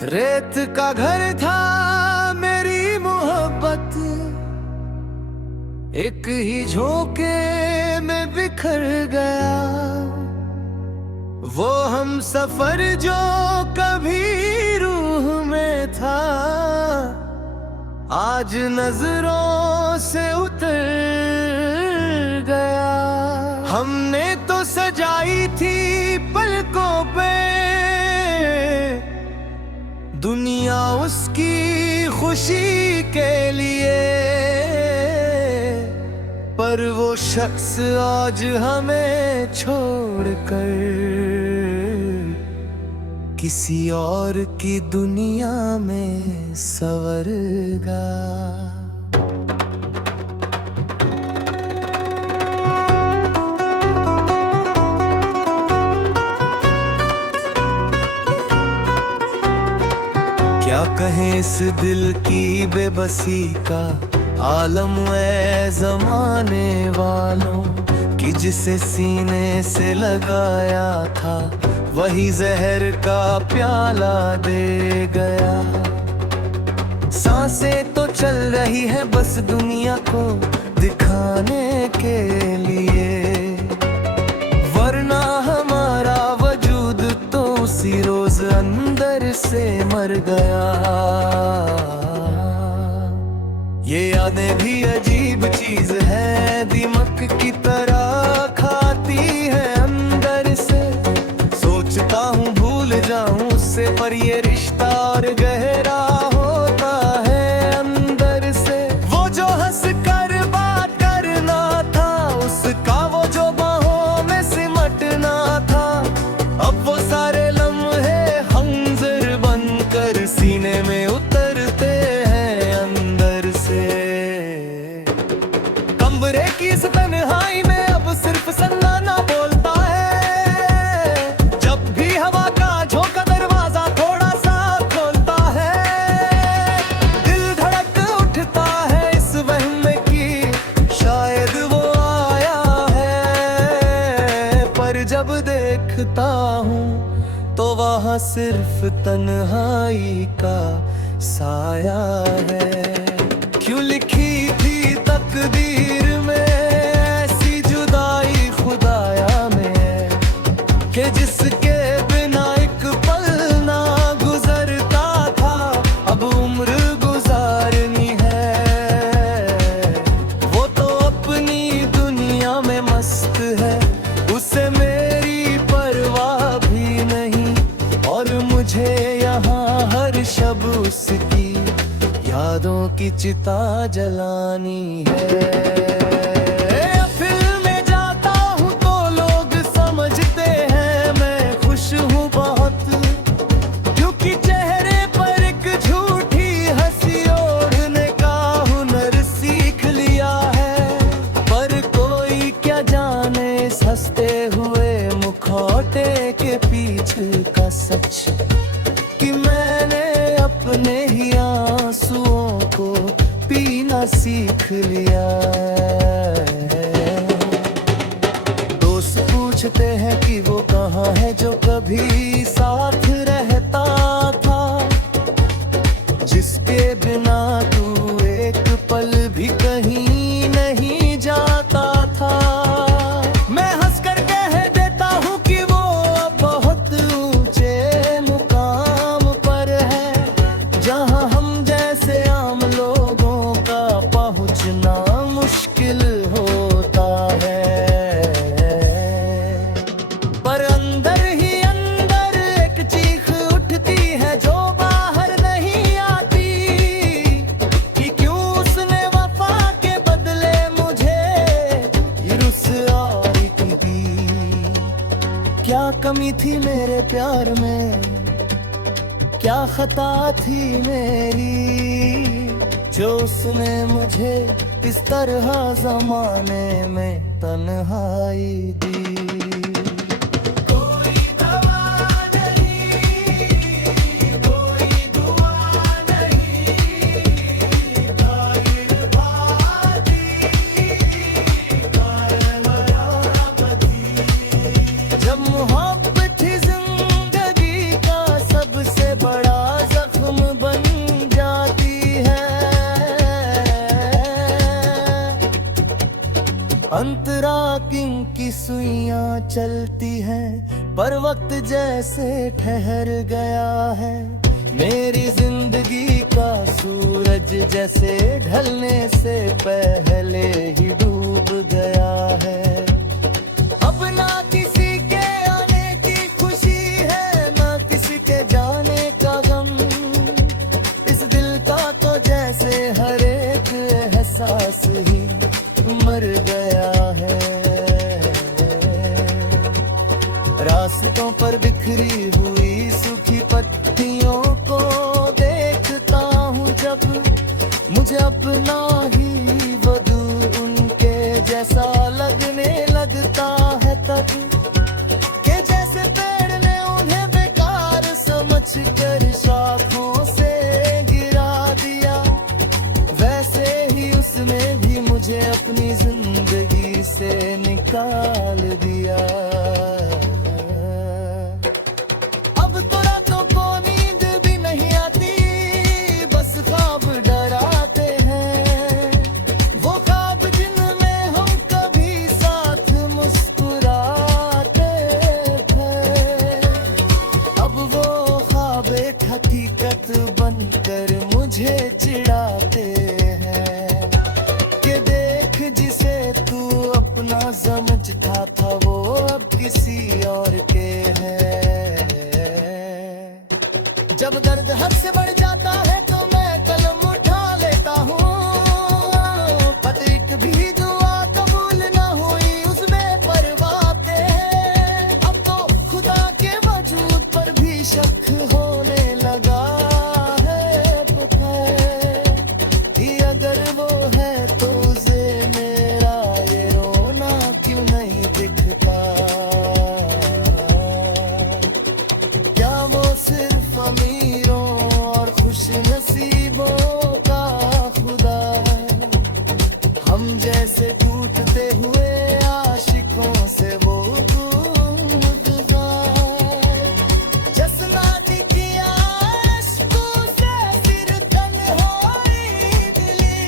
रेत का घर था मेरी मोहब्बत, एक ही झोंके में बिखर गया। वो हम सफर जो कभी रूह में था, आज नजरों से उतर गया। हमने तो सजाई थी पलकों पे दुनिया उसकी खुशी के लिए, पर वो शख्स आज हमें छोड़कर किसी और की दुनिया में संवर गया। क्या कहें इस दिल की बेबसी का आलम है ज़माने वालों कि जिसे सीने से लगाया था वही जहर का प्याला दे गया। सांसें तो चल रही है बस दुनिया को दिखाने के लिए, वरना हमारा वजूद तो उसी रोज अंदर से मर गया। ये यादें भी अजीब चीज है, दिमक की तरह खाती है अंदर से। सोचता हूँ भूल जाऊं उससे, पर ये रिश्ता और गहरा होता है अंदर से। वो जो हंस कर बात करना था, उसका वो जो बाहों में सिमटना था, अब वो सारे लम्हे खंजर बनकर सीने में उतरते हैं अंदर से। कमरे की इस तन्हाई में अब सिर्फ सन्नाटा बोलता है, जब भी हवा का झोंका दरवाजा थोड़ा सा खोलता है। दिल धड़क उठता है इस वहम में कि शायद वो आया है, पर जब देखता हूँ तो वहाँ सिर्फ तन्हाई का साया है। क्यों लिखी थी तकदीर में ऐसी जुदाई खुदाया में, कि जिसके बिना एक पल ना गुजरता था, अब उम्र गुजारनी है। वो तो अपनी दुनिया में मस्त है, उसे मेरी परवाह भी नहीं, और मुझे यहाँ हर शब उसकी यादों की चिता जलानी है। फिल्म में जाता हूँ तो लोग समझते हैं मैं खुश हूँ बहुत, क्योंकि चेहरे पर एक झूठी हंसी ओढ़ने का हुनर सीख लिया है। पर कोई क्या जाने इस हंसते हुए मुखौटे के पीछे का सच, कि मैंने अपने ही आंसुओं को पीना सीख लिया है। दोस्त पूछते हैं कि वो कहाँ है जो कभी साथ रहता था, जिसके बिना तू एक पल भी कहीं नहीं जाता था। मैं हंस कर कह देता हूँ कि वो बहुत ऊंचे मुकाम पर है, जहाँ हम जैसे आम लोगों का पहुँचना मुश्किल होता है। पर अंदर ही अंदर एक चीख उठती है जो बाहर नहीं आती, कि क्यों उसने वफा के बदले मुझे ये रुसवाई की दी। क्या कमी थी मेरे प्यार में, क्या खता थी मेरी, जो उसने मुझे इस तरह जमाने में तन्हाई दी। कोई दवा नहीं, कोई दुआ नहीं, गायर बाती, गायर बयाबती। जब मोहब्बत थी जिंदगी का सबसे बड़ा अंतरा की सुइयां चलती हैं, पर वक्त जैसे ठहर गया है। मेरी जिंदगी का सूरज जैसे ढलने से पहले ही डूब गया है। अब ना किसी के आने की खुशी है, ना किसी के जाने का गम। इस दिल का तो जैसे हर एक एहसास ही मर गया है। रास्तों पर बिखरी हुई सूखी पत्तियों को देखता हूँ जब, मुझे अपना ही वो दूर उनके जैसा लगने लगता है तब। के जैसे पेड़ ने उन्हें बेकार समझकर शाखों से गिरा दिया, वैसे ही उसने भी मुझे अपनी जिंदगी से निकाल दिया। अब तो रातों को नींद भी नहीं आती, बस ख्वाब डराते हैं। वो ख्वाब जिनमें हम कभी साथ मुस्कुराते थे, अब वो ख्वाब एक हकीकत बनकर मुझे चिढ़ाते हैं। कि देख जिसे तू अपना समझता था वो अब किसी और के है। जब दर्द हद से बढ़ जाता है तो मैं कलम उठा लेता हूँ, पर एक भी दुआ कबूल न हुई उस बेपरवाह पे। अब तो खुदा के वजूद पर भी शक होने लगा है। कि अगर वो है तो उसे मेरा ये रोना क्यों नहीं दिखता। क्या वो सिर्फ अमीरों और खुश नसीबों का खुदा है, हम जैसे टूटते हुए आशिकों से वो गुलजार। जसनाती की आशिकों से फिर तन्हाई मिली,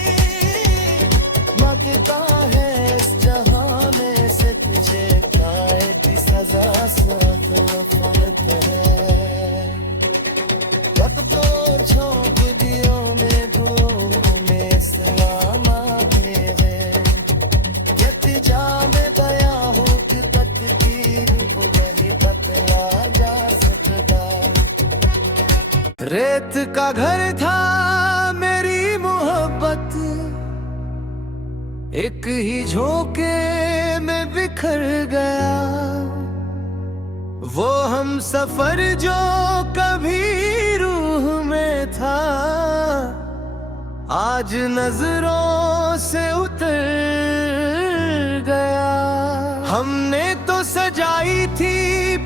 मांगता है इस जहां में से तुझे पाए की सजा सफलत है। वक्तों झोंक दियो में दुओं में सलाम आए हैं। यतिजा में बया हो कि तकदीर को नहीं बदला जा सकता। रेत का घर था मेरी मोहब्बत, एक ही झोंके में बिखर गया। वो हम सफर जो कभी रूह में था, आज नजरों से उतर गया। हमने तो सजाई थी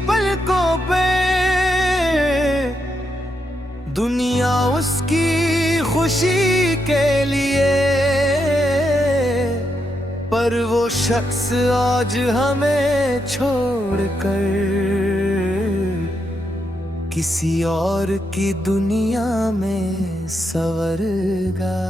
पलकों पे दुनिया उसकी खुशी के लिए, पर वो शख्स आज हमें छोड़कर किसी और की दुनिया में सवर गा।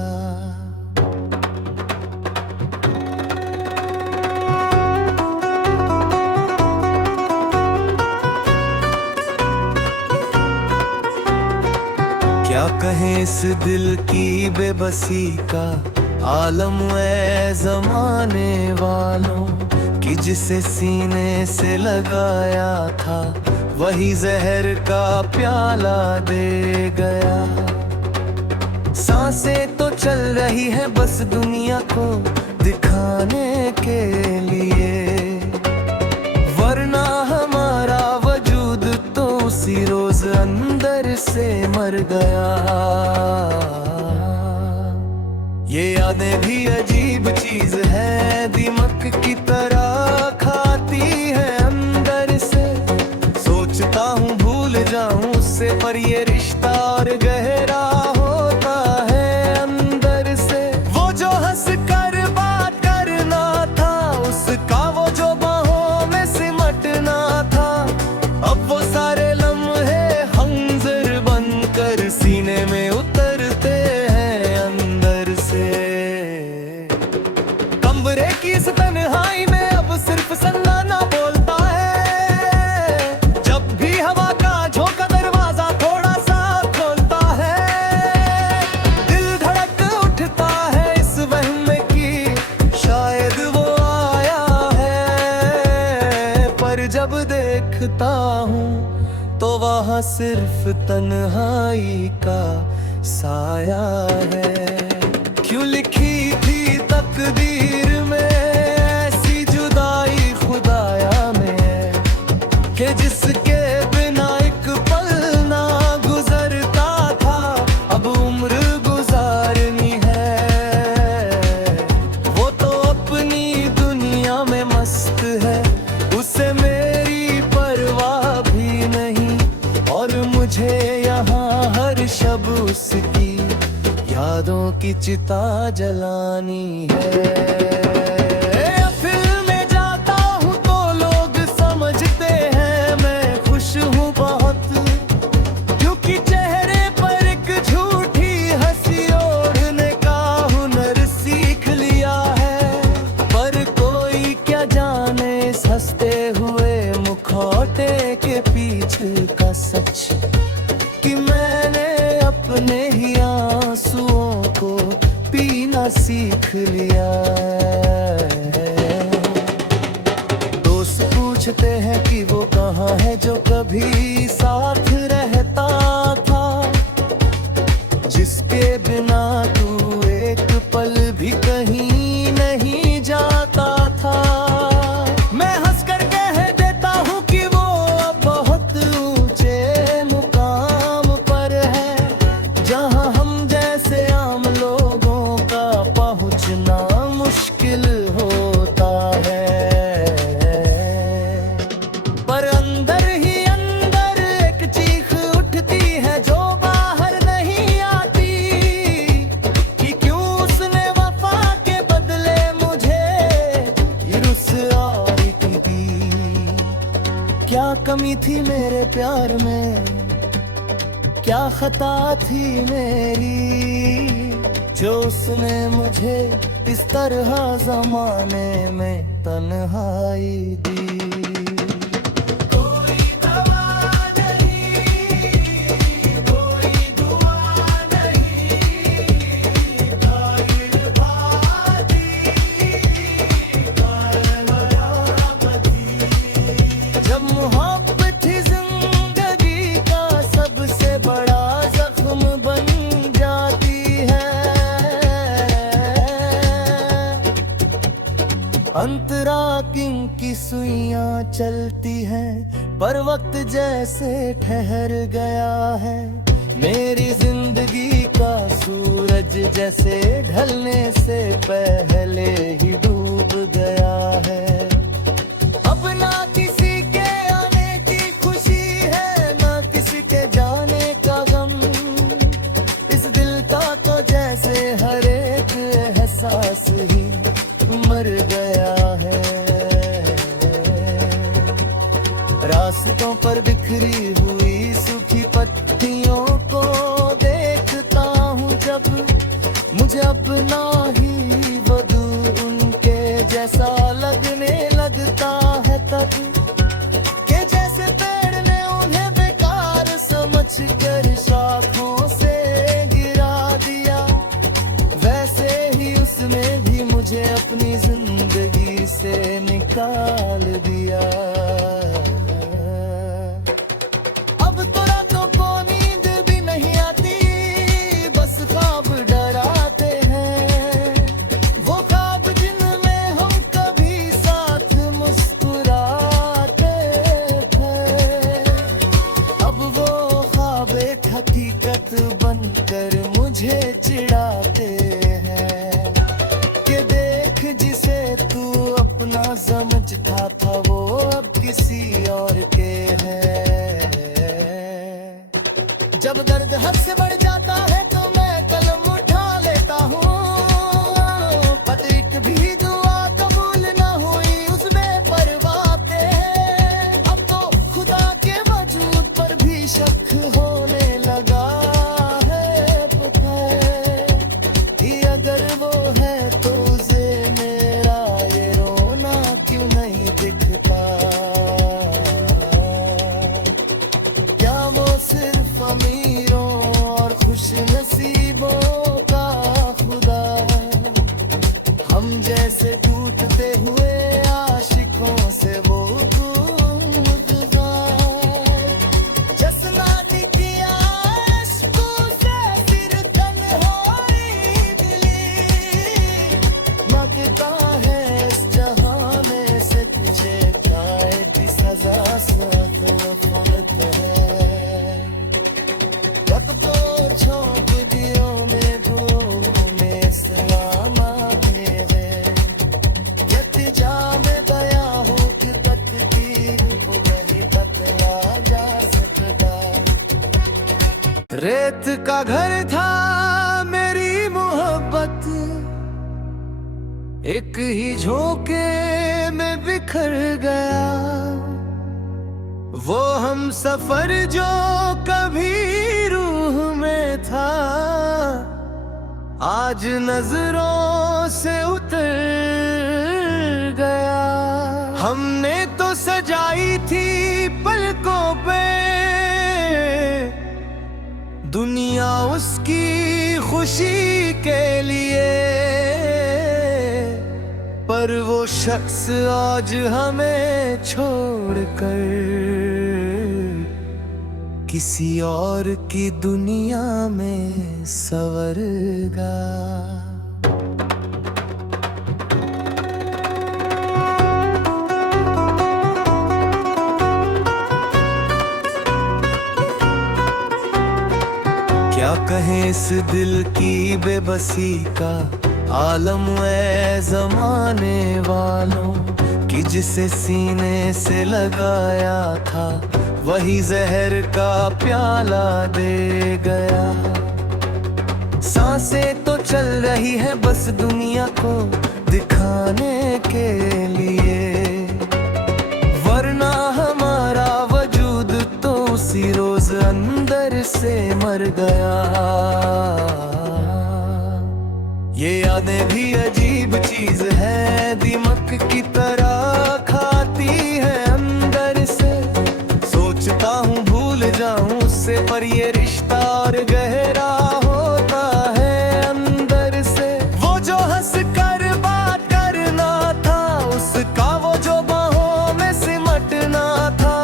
क्या कहें इस दिल की बेबसी का आलम है जमाने वालों कि जिसे सीने से लगाया था वही जहर का प्याला दे गया। सांसें तो चल रही है बस दुनिया को दिखाने के लिए, वरना हमारा वजूद तो उसी रोज अंदर से मर गया। ये यादें भी अजीब चीज है, दिमक की तरह खाती है अंदर से। सोचता हूँ भूल जाऊं उससे, पर ये रिश्ता और गहरा होता है अंदर से। वो जो हंस कर बात करना था, उसका वो जो बाहों में सिमटना था, अब वो सारे लम्हे खंजर बनकर सीने में उतरते हैं अंदर से। कमरे की इस तन्हाई सिर्फ तन्हाई का साया है। क्यों लिखी थी तकदीर में ऐसी जुदाई खुदाया में, कि जिसके बिना एक पल ना गुजरता था अब उम्र गुजारनी है। वो तो अपनी दुनिया में मस्त है, उसे मेरी परवाह भी नहीं, और मुझे यहाँ हर शब उसकी यादों की चिता जलानी है। फिल्म में जाता हूँ तो लोग समझते हैं मैं खुश हूँ बहुत, क्योंकि चेहरे पर एक झूठी हंसी ओढ़ने का हुनर सीख लिया है। पर कोई क्या जाने इस हंसते हुए मुखौटे के पीछे का सच, कि मैंने अपने ही आंसुओं को पीना सीख लिया है। दोस्त पूछते हैं कि वो कहाँ है जो कभी साथ रहता था, जिसके बिना तू एक पल भी कहीं नहीं जाता था। मैं हंसकर कह देता हूँ कि वो अब बहुत ऊंचे मुकाम पर है, जहाँ हम जैसे आम लोगों का पहुँचना मुश्किल होता है। पर अंदर ही अंदर एक चीख उठती है जो बाहर नहीं आती, कि क्यों उसने वफा के बदले मुझे ये रुसवाई दी। क्या कमी थी मेरे प्यार में, क्या खता थी मेरी, जो उसने मुझे इस तरह जमाने में तन्हाई दी। कोई दवा नहीं, कोई दुआ नहीं, गायर भाती, जब मोहब्बत थी जिंदगी का सबसे बड़ा जख्म बन जाती है। अंतरा की सुइयां चलती हैं, पर वक्त जैसे ठहर गया है। मेरी जिंदगी का सूरज जैसे ढलने से पहले ही डूब गया है। अब ना किसी के आने की खुशी है, ना किसी के जाने का गम। इस दिल का तो जैसे हर एक एहसास ही मर गया है। रास्तों पर बिखरी हुई सूखी पत्तियों को देखता हूँ जब, मुझे अपना ही वधू उनके जैसा लगने लगता है तब, कि जैसे पेड़ ने उन्हें बेकार समझ कर शाखों से गिरा दिया, वैसे ही उसने भी मुझे अपनी जिंदगी से निकाल दिया। अब तो रातों को नींद भी नहीं आती, बस ख्वाब डराते हैं। वो ख्वाब जिनमें हम कभी साथ मुस्कुराते थे, अब वो ख्वाब एक हकीकत बनकर मुझे चिढ़ाते हैं, कि देख जिसे तू अपना समझता था वो अब किसी और के है। जब दर्द हद से बढ़ जाता है तो मैं कलम उठा लेता हूँ, पर एक भी दुआ कबूल न हुई उसमें परवाते हैं। अब तो खुदा के वजूद पर भी शक होने लगा है, पता है कि अगर वो है तो उसे मेरा ये रोना क्यों नहीं दिखता। क्या वो सिर्फ अमीरों और का घर था मेरी मोहब्बत, एक ही झोंके में बिखर गया। वो हम सफर जो कभी रूह में था, आज नजरों से उतर गया। हमने तो सजाई थी पलकों पे दुनिया उसकी खुशी के लिए, पर वो शख्स आज हमें छोड़कर किसी और की दुनिया में संवर गया। क्या कहें इस दिल की बेबसी का आलम है ज़माने वालों कि जिसे सीने से लगाया था वही जहर का प्याला दे गया। सांसें तो चल रही है बस दुनिया को दिखाने के लिए, वरना हमारा वजूद तो उसी रोज अंदर से मर गया। ये यादें भी अजीब चीज है, दिमक की तरह खाती है अंदर से। सोचता हूँ भूल जाऊं उससे, पर ये रिश्ता और गहरा होता है अंदर से। वो जो हंस कर बात करना था, उसका वो जो बाहों में सिमटना था,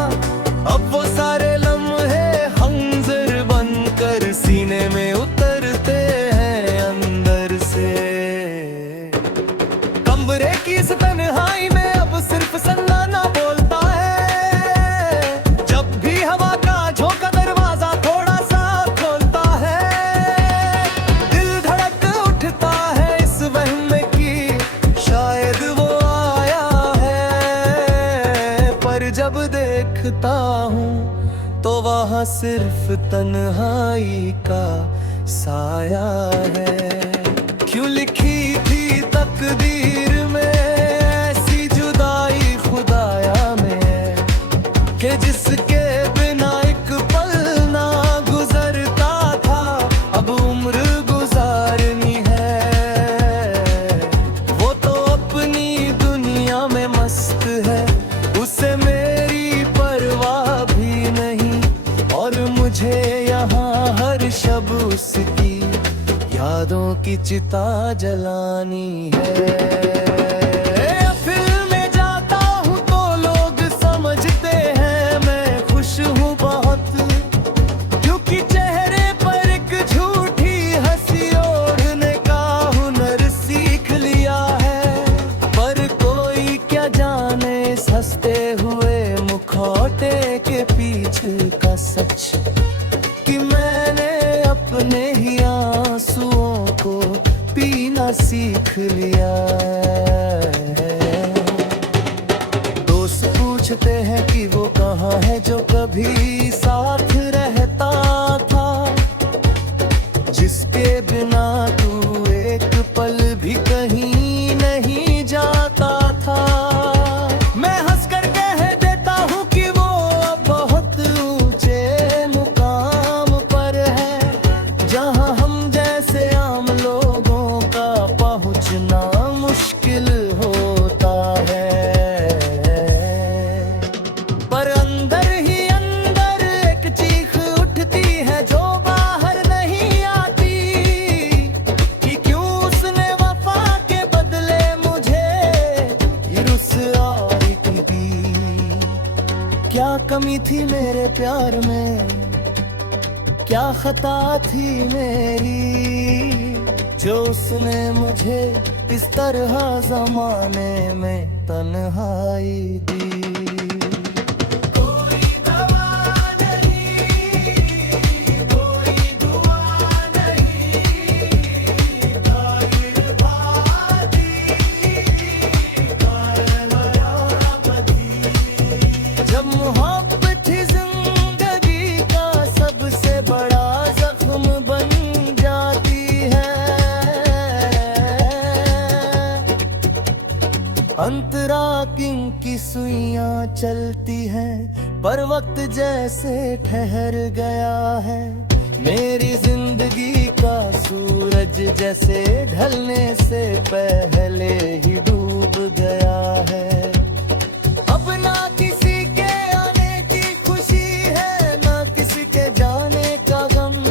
अब वो सारे लम्हे खंजर बनकर सीने में उतरते हैं अंदर से। कमरे की इस तन्हाई में अब सिर्फ सन्नाटा बोलता है, जब भी हवा का झोंका दरवाजा थोड़ा सा खोलता है। दिल धड़क उठता है इस वहम में कि शायद वो आया है, पर जब देखता हूँ तो वहाँ सिर्फ तन्हाई का साया है। क्यों लिखी थी तकदीर में ऐसी जुदाई खुदाया में, कि जिसके बिना एक पल ना गुजरता था, अब उम्र गुजारनी है। वो तो अपनी दुनिया में मस्त है, उसे मेरी परवाह भी नहीं, और मुझे यहाँ हर शब उसकी यादों की चिता जलानी है। फिल्म में जाता हूँ तो लोग समझते हैं मैं खुश हूँ बहुत, क्योंकि चेहरे पर एक झूठी हंसी ओढ़ने का हुनर सीख लिया है। पर कोई क्या जाने इस हंसते हुए मुखौटे के पीछे का सच, कि मैंने अपने ही आंसुओं को पीना सीख लिया है। दोस्त पूछते हैं कि वो कहाँ है जो कभी साथ रहता था, जिसके बिना तू एक पल भी कहीं नहीं जाता था। मैं हंस कर कह देता हूँ कि वो अब बहुत ऊंचे मुकाम पर है, जहाँ हम जैसे आम लोगों का पहुँचना मुश्किल होता है। पर अंदर ही अंदर एक चीख उठती है जो बाहर नहीं आती, कि क्यों उसने वफा के बदले मुझे ये रुसवाई दी। क्या कमी थी मेरे प्यार में, क्या खता थी मेरी, जो उसने मुझे इस तरह जमाने में तन्हाई दी। कोई दवा नहीं, कोई दुआ नहीं, कायर भादी, जब मोहब्बत थी जिंदगी का सबसे बड़ा जख्म बन अंतरा की सुइयां चलती हैं, पर वक्त जैसे ठहर गया है। मेरी जिंदगी का सूरज जैसे ढलने से पहले ही डूब गया है। अब ना किसी के आने की खुशी है, ना किसी के जाने का गम।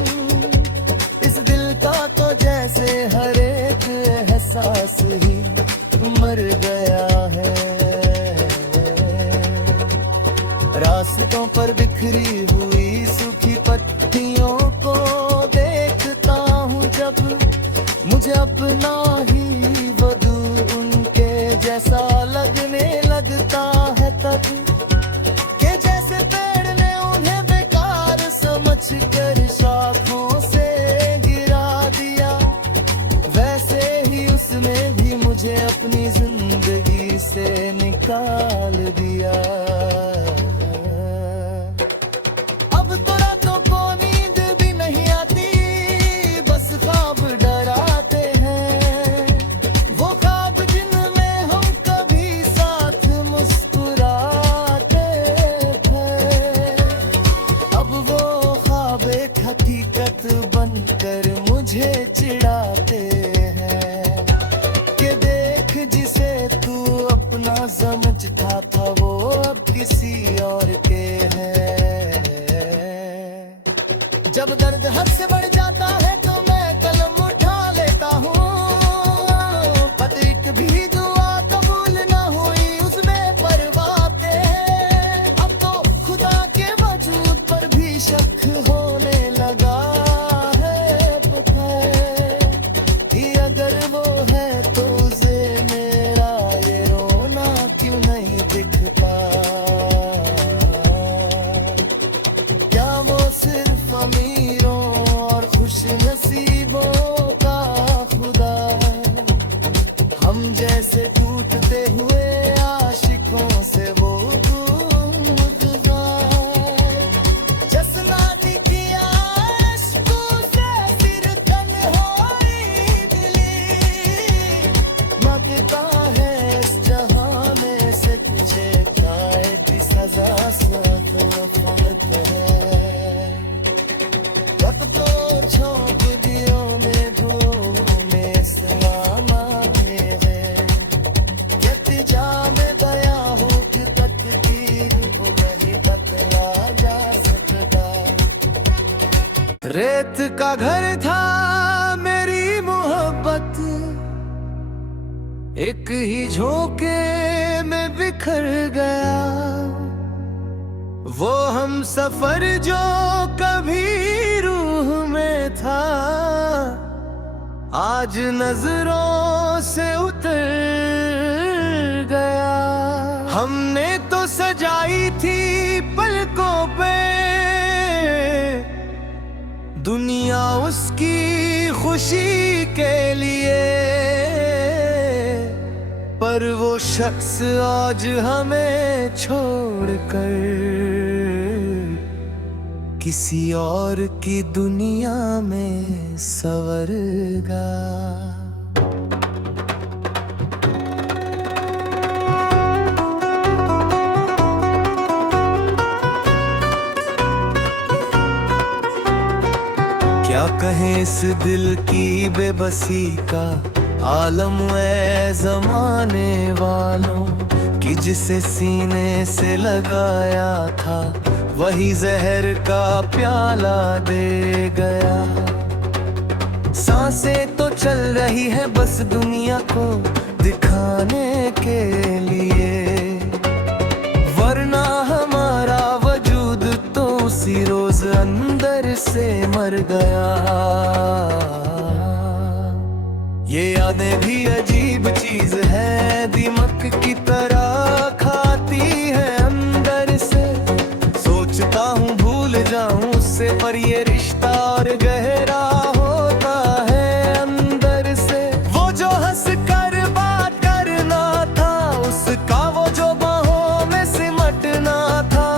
इस दिल का तो जैसे हर एक एहसास ही मर गया है। रास्तों पर बिखरी हुई सूखी पत्तियों को देखता हूँ जब, मुझे अपना ही वो दूर उनके जैसा लगने लगता है तब। कि जैसे पेड़ ने उन्हें बेकार समझ कर शाखों से गिरा दिया, वैसे ही उसने भी मुझे अपनी जिंदगी से निकाल दिया। अब तो रातों को नींद भी नहीं आती, बस ख्वाब डराते हैं। वो ख्वाब जिनमें हम कभी साथ मुस्कुराते थे, अब वो ख्वाब एक हकीकत बनकर मुझे चिढ़ाते हैं। कि देख जिसे तू अपना समझता था वो अब किसी और के है। जब दर्द हद से बढ़ जाता है तो मैं कलम उठा लेता हूँ। पत्रिक भी दुआ कबूल न हुई उसमें परवाते हैं। अब तो खुदा के वजूद पर भी शक होने लगा है। पता है कि अगर वो है तो उसे मेरा ये रोना क्यों नहीं दिखता। क्या वो सिर्फ अमीरों और खुश नसीबों का खुदा, हम जैसे टूटते हुए आशिकों से वो गुज़ार। जसनानी की आशिकों से फिर तन्हाई मिली, मगता है इस जहां में से तुझे काय की सजा सफ़लत है। रब तो छोंक दियो में धो में सलाम आए हैं। यतिजा में दया हो कि तकदीर को कहीं बदला जा सकता। रेत का घर था मेरी मोहब्बत, एक ही झोंके में बिखर गया। वो हम सफर जो कभी रूह में था, आज नजरों से उतर गया। हमने तो सजाई थी पलकों पे दुनिया उसकी खुशी के लिए, पर वो शख्स आज हमें छोड़कर किसी और की दुनिया में सवर गया। क्या कहें इस दिल की बेबसी का आलम है जमाने वालों कि जिसे सीने से लगाया था वही जहर का प्याला दे गया। सांसें तो चल रही है बस दुनिया को दिखाने के लिए, वरना हमारा वजूद तो उसी रोज अंदर से मर गया। ये यादें भी अजीब चीज है, दिमक की तरह खाती है अंदर से। सोचता हूँ भूल जाऊं उससे, पर ये रिश्ता और गहरा होता है अंदर से। वो जो हंस कर बात करना था, उसका वो जो बाहों में सिमटना था,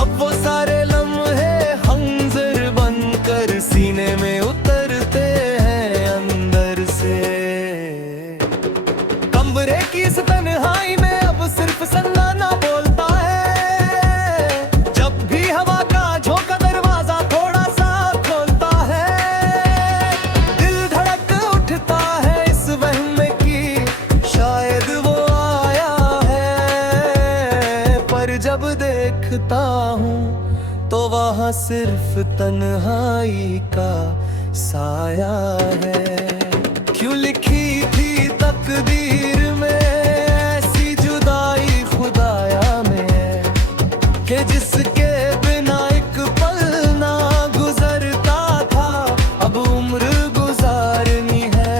अब वो सारे लम्हे खंजर बनकर सीने में उतरते हैं अंदर से। कमरे की इस तन्हाई सिर्फ तन्हाई का साया है। क्यों लिखी थी तकदीर में ऐसी जुदाई खुदाया में, कि जिसके बिना एक पल ना गुजरता था अब उम्र गुजारनी है।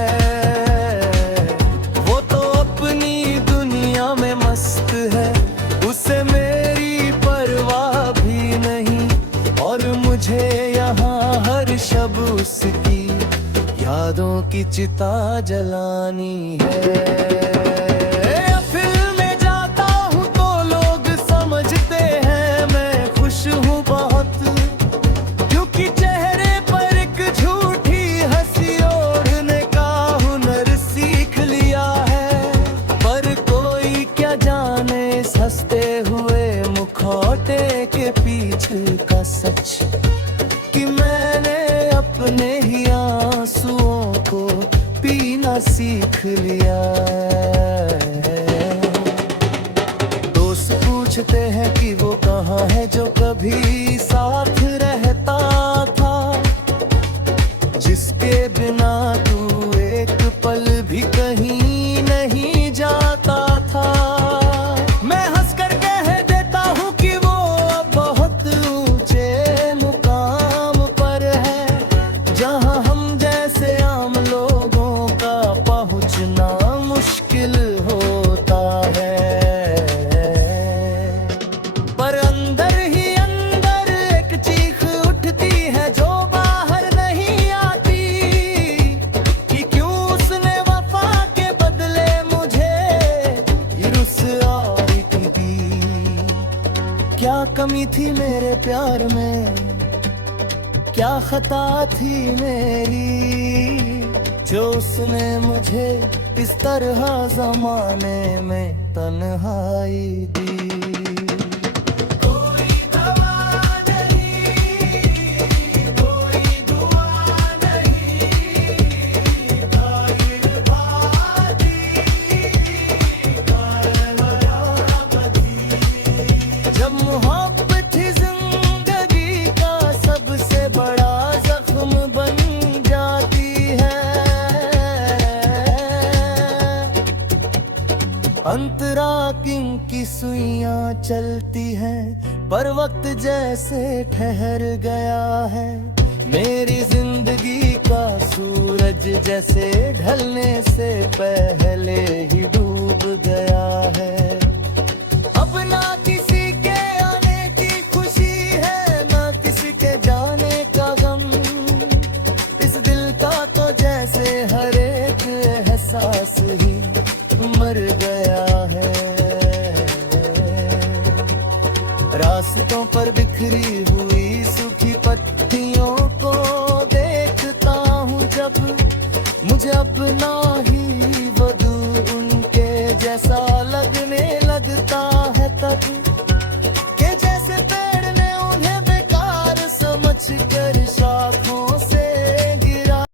वो तो अपनी दुनिया में मस्त है, उसे मेरी परवाह भी नहीं, और मुझे यहाँ हर शब उसकी यादों की चिता जलानी है। फिल्म में जाता हूँ तो लोग समझते हैं मैं खुश हूँ बहुत, क्योंकि चेहरे पर एक झूठी हंसी ओढ़ने का हुनर सीख लिया है। पर कोई क्या जाने इस हंसते हुए मुखौटे के पीछे का सच, कि मैंने अपने ही आंसुओं को पीना सीख लिया है। दोस्त पूछते हैं कि वो कहाँ है जो कभी साथ रहता था, जिसके बिना तू एक पल भी कहीं नहीं जाता था। मैं हंस कर कह देता हूँ कि वो अब बहुत ऊंचे मुकाम पर है, जहाँ हम जैसे आम लोगों का पहुँचना मुश्किल होता है। पर अंदर ही अंदर एक चीख उठती है जो बाहर नहीं आती, कि क्यों उसने वफा के बदले मुझे ये रुसवाई दी। क्या कमी थी मेरे प्यार में, क्या खता थी मेरी, जो उसने मुझे इस तरह जमाने में तन्हाई दी। कोई दवा नहीं, कोई दुआ नहीं, गायर बादी, जब मोहब्बत ही जिंदगी का सबसे बड़ा जख्म बन जाती है। अंतरा की सुइयां चलती हैं, पर वक्त जैसे ठहर गया है। मेरी जिंदगी का सूरज जैसे ढलने से पहले ही डूब गया है। अब ना किसी के आने की खुशी है, ना किसी के जाने का गम। इस दिल का तो जैसे हर एक एहसास ही मर गया है। रास्तों पर बिखरी हुई सूखी पत्तियों को देखता हूँ जब, मुझे अपना